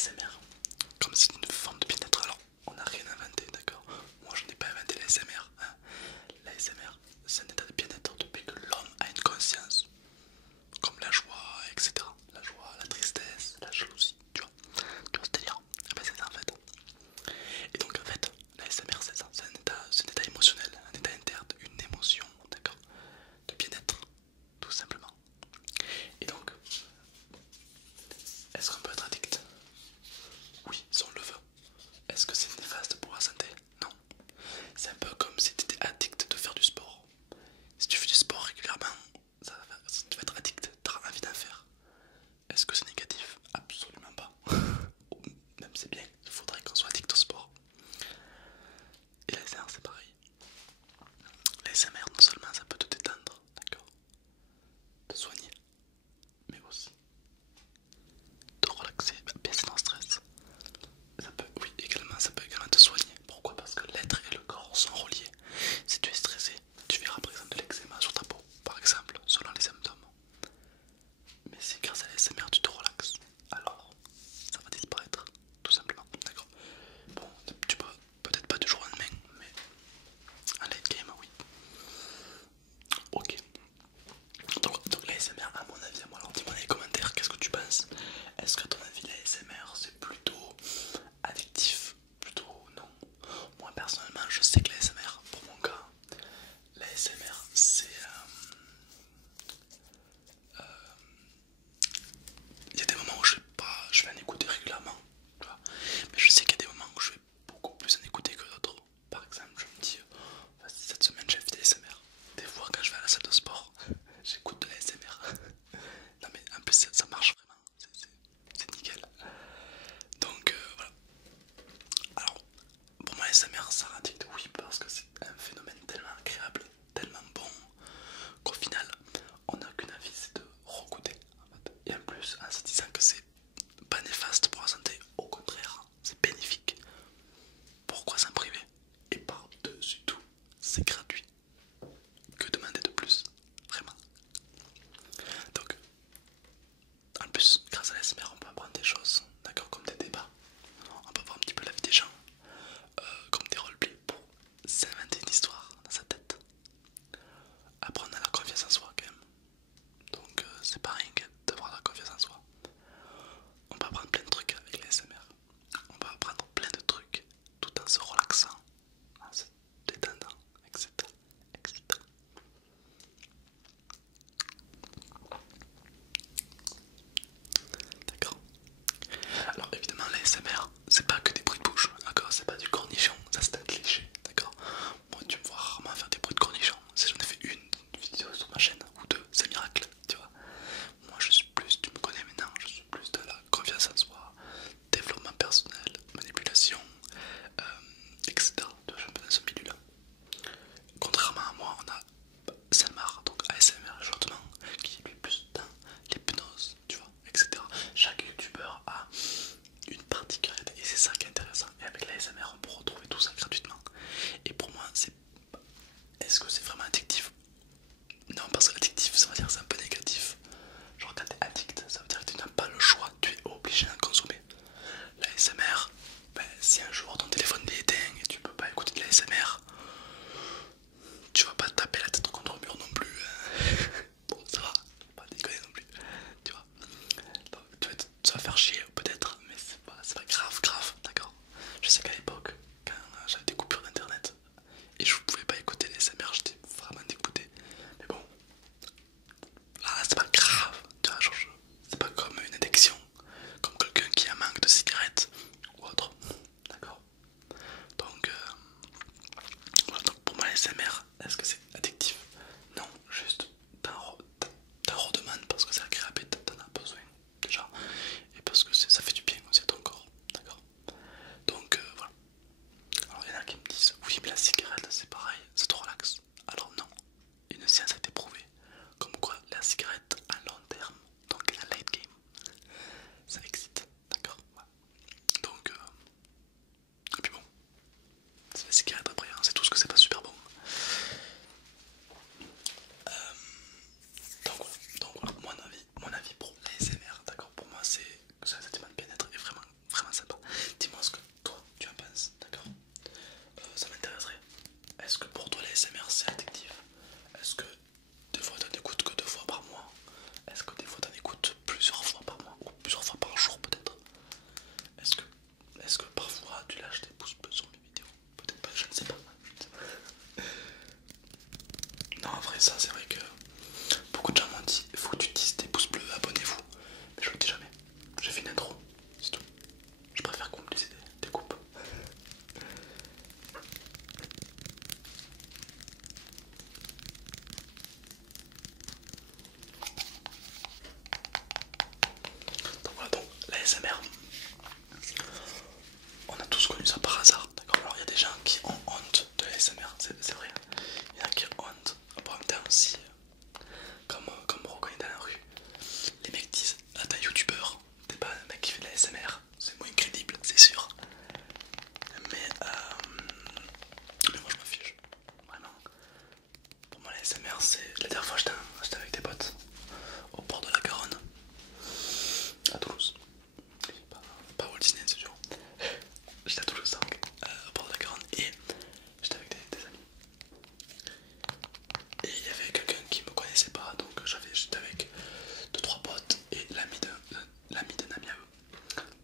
l'ASMR comme c'est une forme de bien-être. Alors, on n'a rien inventé, d'accord? Moi, je n'ai pas inventé l'ASMR. Hein. L'ASMR, c'est un état de bien-être depuis que l'homme a une conscience, comme la joie, etc. La joie, la tristesse, la jalousie, tu vois ce délire? Eh ben, c'est ça en fait. Et donc, en fait, l'ASMR, c'est ça, c'est un état émotionnel, un état interne, une émotion, d'accord? De bien-être, tout simplement. Et donc, est-ce qu'on peut être addict? l'ASMR, c'est moins crédible, c'est sûr. Mais moi je m'en fiche, vraiment. Pour moi l'ASMR c'est... La dernière fois j'étais avec des potes au port de la Garonne, à Toulouse. Pas Walt Disney c'est sûr. J'étais à Toulouse donc, au port de la Garonne et j'étais avec des amis. Et il y avait quelqu'un qui me connaissait pas donc j'étais avec deux trois potes et l'ami d'un ami à eux.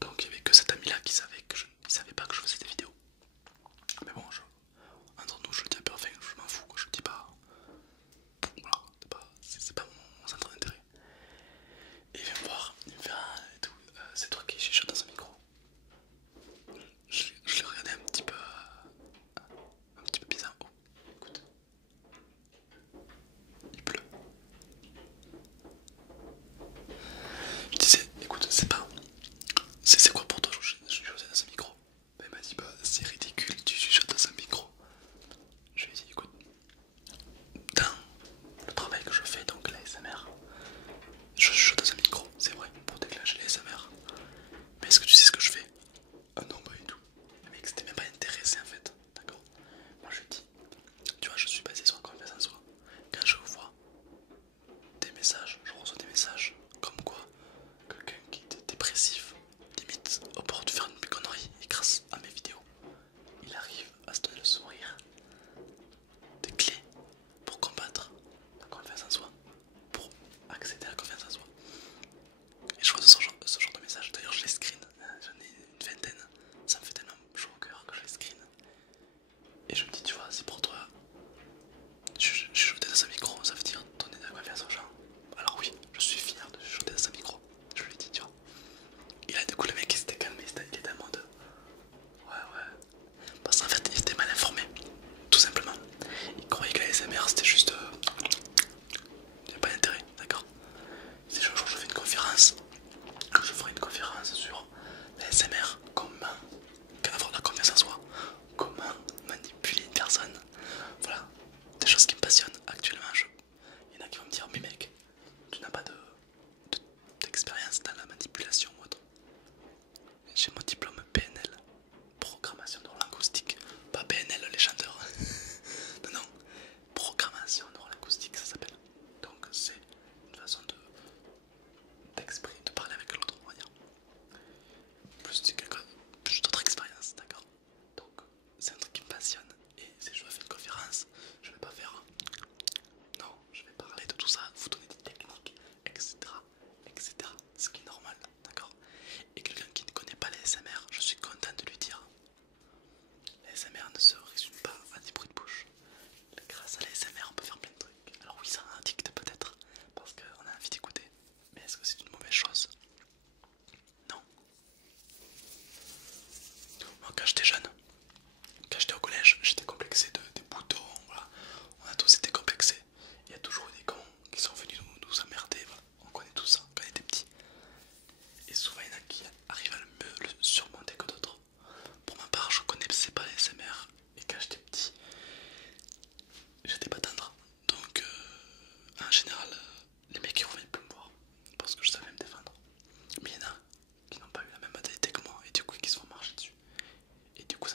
Donc il y avait que cet ami là qui savait que il savait pas que je faisais des vidéos. Mais bon, entre nous je le dis un peu, enfin je m'en fous, je le dis pas. Voilà, c'est pas mon centre d'intérêt. Et il vient me voir, il me fait ah, et tout, c'est toi qui chuchote dans un micro. Je l'ai regardé un petit peu bizarre. Oh, écoute, il pleut. Je disais, écoute, c'est pas. C'est quoi pour toi je chuchoter dans un micro? Ben, il m'a dit, bah c'est ridicule, tu chuchotes dans un micro. Je lui ai dit, écoute, dans le travail que je fais, donc l'ASMR, je chuchote dans un micro, c'est vrai, pour déclencher l'ASMR. Mais est-ce que tu sais ce que je fais? Ah non, pas du tout. Le mec s'était même pas intéressé en fait, d'accord? Moi je lui dis, tu vois, je suis basé sur la confiance en soi. Quand je vois des messages, je reçois des messages comme quoi quelqu'un qui était dépressif, limite au bord de faire une connerie, et grâce à mes vidéos, il arrive à se donner le sourire, des clés pour combattre la confiance en soi, pour accéder à la confiance en soi. Et je vois ce genre de message, d'ailleurs je les screen, j'en ai une vingtaine, ça me fait tellement chaud au cœur que je les screen. Et je me dis, tu vois, c'est pour toi, chuchoter dans un micro, ça veut dire donner de la confiance aux gens. Alors oui, je suis fier de chuchoter dans un micro, je lui ai dit, tu vois. Et là, du coup, le mec il s'était calmé, il était en mode ouais, ouais. Parce qu'en fait, il était mal informé, tout simplement. Il croyait que la SMR c'était juste. Il n'y a pas d'intérêt, d'accord? Si un jour je fais une conférence, que je ferai une conférence sur la SMR, comment avoir de la confiance en soi, comment manipuler une personne, voilà, des choses qui me passionnent actuellement. Il y en a qui vont me dire, mais mec, tu n'as pas d'expérience dans la manipulation ou autre. J'ai mon diplôme PNL, programmation neurolinguistique, pas PNL les chanteurs. Non, non, programmation neurolinguistique ça s'appelle. Donc c'est une façon d'exprimer, de parler avec l'autre, on va dire. Plus d'autres expériences, d'accord. Donc c'est un truc qui me passionne. Et si je fais une conférence, je vais pas faire. Non, je vais parler de tout ça, vous donner des techniques, etc. etc. Ce qui est normal, d'accord. Et quelqu'un qui ne connaît pas les SMR, je suis content de lui dire. Les SMR ne se résument pas à des bruits de bouche. Grâce à la SMR, on peut faire plein de trucs. Alors oui, ça addict peut-être, parce qu'on a envie d'écouter. Mais est-ce que c'est une mauvaise chose? Non. Moi, quand j'étais jeune, quand j'étais au collège, j'étais complexé des boutons. Voilà. On a tous été complexés. Il y a toujours eu des cons qui sont venus nous emmerder. Voilà. On connaît tout ça quand on était petits. Et souvent, il y en a qui arrivent à le surmonter que d'autres. Pour ma part, je connaissais pas les SMR. Et quand j'étais petit, j'étais pas tendre. Donc, en général, les mecs ils revenaient plus me voir parce que je savais me défendre. Mais il y en a qui n'ont pas eu la même mentalité que moi et du coup qui se font marcher dessus. Et du coup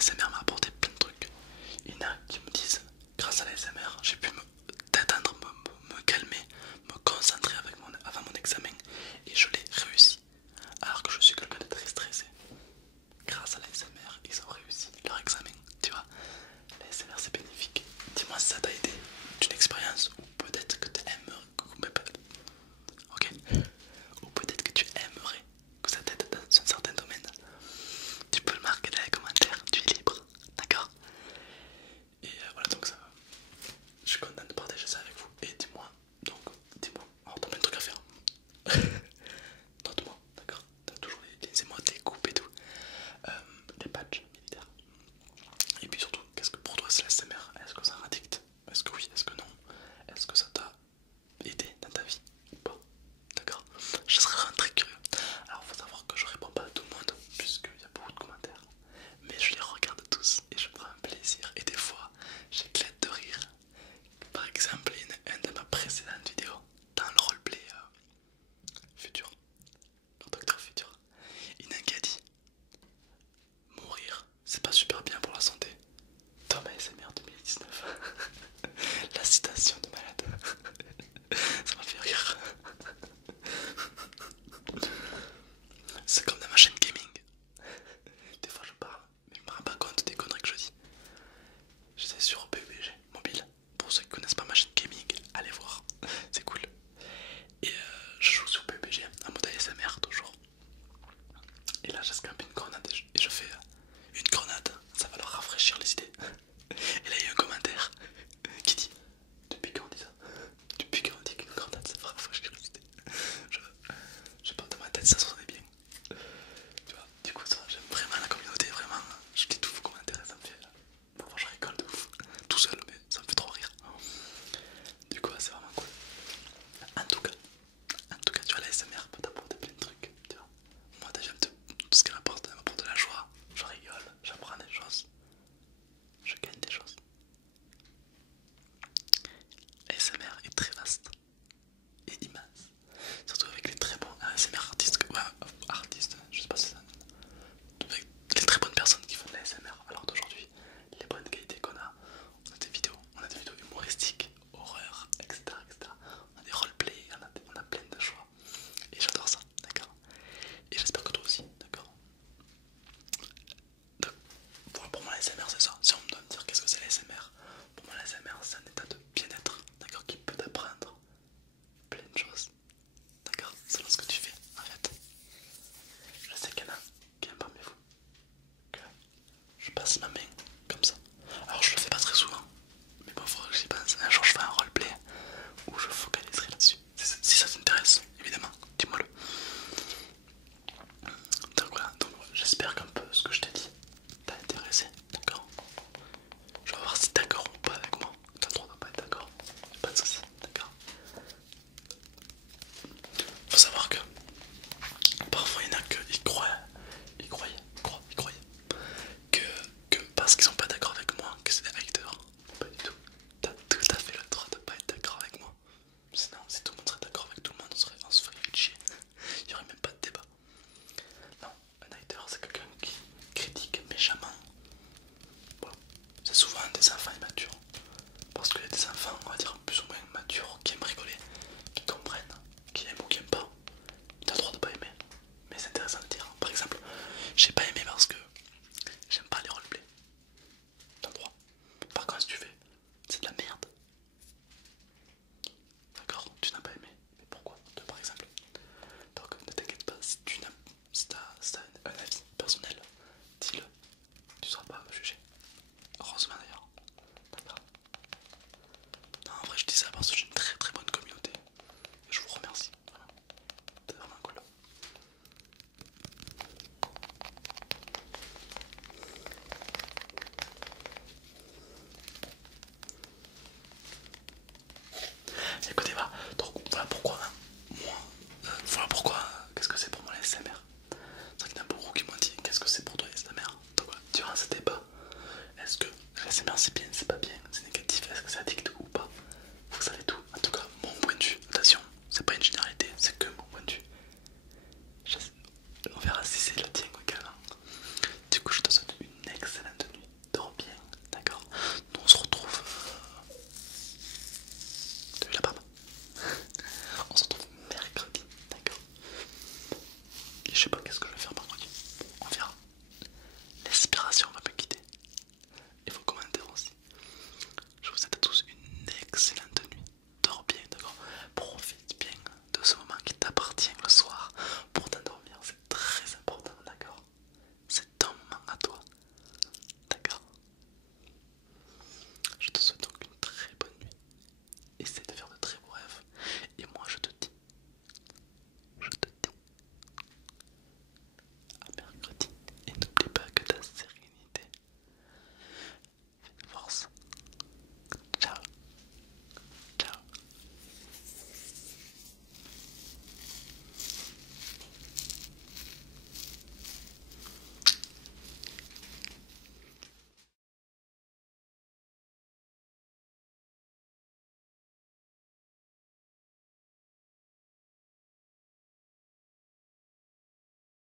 l'ASMR m'a apporté plein de trucs. Il y en a qui me disent, grâce à l'ASMR, j'ai pu me détendre, me calmer, me concentrer avant mon examen et je l'ai réussi. Alors que je suis quelqu'un de très stressé. Grâce à l'ASMR, ils ont réussi leur examen. Tu vois, l'ASMR c'est bénéfique. Dis-moi si ça t'a aidé d'une expérience ou peut-être que tu aimerais. Ok? Ou peut-être que tu aimerais que ça t'aide dans un certain domaine. Tu peux le marquer dans les commentaires, tu es libre, d'accord? Et voilà, donc ça, je suis content de partager ça avec vous. Et dis-moi, alors t'as plein de trucs à faire. Note-moi, d'accord? T'as toujours les émotes, les coupes et tout. Les patchs militaires. Et puis surtout, qu'est-ce que pour toi c'est l'ASMR? Est-ce que ça addicte? Est-ce que oui? Est-ce que non? Est-ce que ça t'a aidé dans ta vie ou pas? D'accord? Je serais vraiment très curieux. Alors faut savoir que je réponds pas à tout le monde puisqu'il y a beaucoup de commentaires. Mais je les regarde tous et je prends un plaisir. Et des fois, j'éclate de rire. Par exemple, une de ma précédentes vidéos dans le roleplay futur, le docteur futur, il y en a un qui a dit mourir, c'est pas super bien pour la santé. Tom ASMR 2019. La citation de malade. Ça m'a fait rire. C'est comme dans ma chaîne gaming. Des fois je parle, mais je me rends pas compte des conneries que je dis. J'étais sur PUBG mobile. Pour ceux qui connaissent pas ma chaîne gaming, allez voir. C'est cool. Et je joue sur PUBG en mode ASMR toujours. Et là j'escampe une grenade et je fais une grenade, ça va leur rafraîchir les idées. Et là il y a un commentaire qui dit depuis quand on dit ça? Depuis quand on dit qu'une grenade ça va rafraîchir les idées? Je sais pas, dans ma tête ça sonnait bien. Tu vois, du coup ça j'aime vraiment la communauté, vraiment. Je lis tous vos commentaires et ça me fait. Parfois je rigole de ouf, tout seul, mais ça me fait trop rire. Du coup c'est vraiment cool. En tout cas, tu vois, la SMR peut t'apporter plein de trucs, tu vois. Moi déjà, tout ce qu'elle m'apporte, elle m'apporte de la joie. Je rigole, j'apprends des choses, je gagne des choses. La SMR est très vaste et immense, surtout avec les très bons ASMR artistes, artistes, je sais pas si ça, avec les très bonnes personnes qui font de la SMR. Alors d'aujourd'hui, les bonnes qualités qu'on a, on a des vidéos humoristiques, horreur, etc. On a des roleplays, on a plein de choix. Et j'adore ça, d'accord? Et j'espère que toi aussi, d'accord? Donc, pour moi, l'ASMR c'est ça. Si on me doit me dire qu'est-ce que c'est l'ASMR, pour moi, l'ASMR c'est un état de bien-être, d'accord? Qui peut t'apprendre plein de choses, d'accord? Selon ce que tu fais, en fait. Je sais qu'il y en a qui aiment parmi vous que je passe ma main comme ça. Alors, je le fais pas très souvent, mais bon, faudra que j'y pense. Un jour, je fais un roleplay où je focaliserai là-dessus. Si ça t'intéresse, évidemment, dis-moi-le. Donc voilà, j'espère qu'un peu ce que je t'ai dit t'a intéressé, d'accord? Je vais voir si t'es d'accord ou pas avec moi. T'as le droit de pas être d'accord, pas de soucis, d'accord? Faut savoir que parfois il y en a qui croient que parce qu'ils sont pas d'accord avec moi, que c'est des haters. Pas du tout. T'as tout à fait le droit de pas être d'accord avec moi. Sinon, si tout le monde serait d'accord avec tout le monde, on se ferait chier. Il n'y aurait même pas de débat. Non, un hater c'est quelqu'un qui critique méchamment. Bon, c'est souvent des enfants immatures. Parce qu'il y a des enfants, on va dire, plus ou moins matures, qui aiment rigoler, qui comprennent, qui aiment ou qui aiment pas. T'as le droit de pas aimer. Mais c'est intéressant de dire. Par exemple, j'ai pas aimé parce que j'aime pas les roleplays. T'as le droit. Par contre, si tu fais, c'est de la merde. D'accord? Tu n'as pas aimé. Mais pourquoi? Par exemple. Donc ne t'inquiète pas, si tu n'as si t'as un avis personnel, dis-le. Tu ne seras pas à me juger. Heureusement d'ailleurs. D'accord? Non, en vrai je dis ça parce que j'ai une très très bonne communauté. Et je vous remercie. Vraiment. C'est vraiment cool. Écoutez, voilà. Donc voilà pourquoi moi. Voilà pourquoi. Qu'est-ce que c'est pour moi la SMR? C'est vrai qu'il y en a beaucoup qui m'ont dit qu'est-ce que c'est pour toi la SMR? Donc voilà, durant ce débat, est-ce que la SMR c'est bien, c'est pas bien, c'est négatif, est-ce que ça dicte ou pas? Vous savez tout,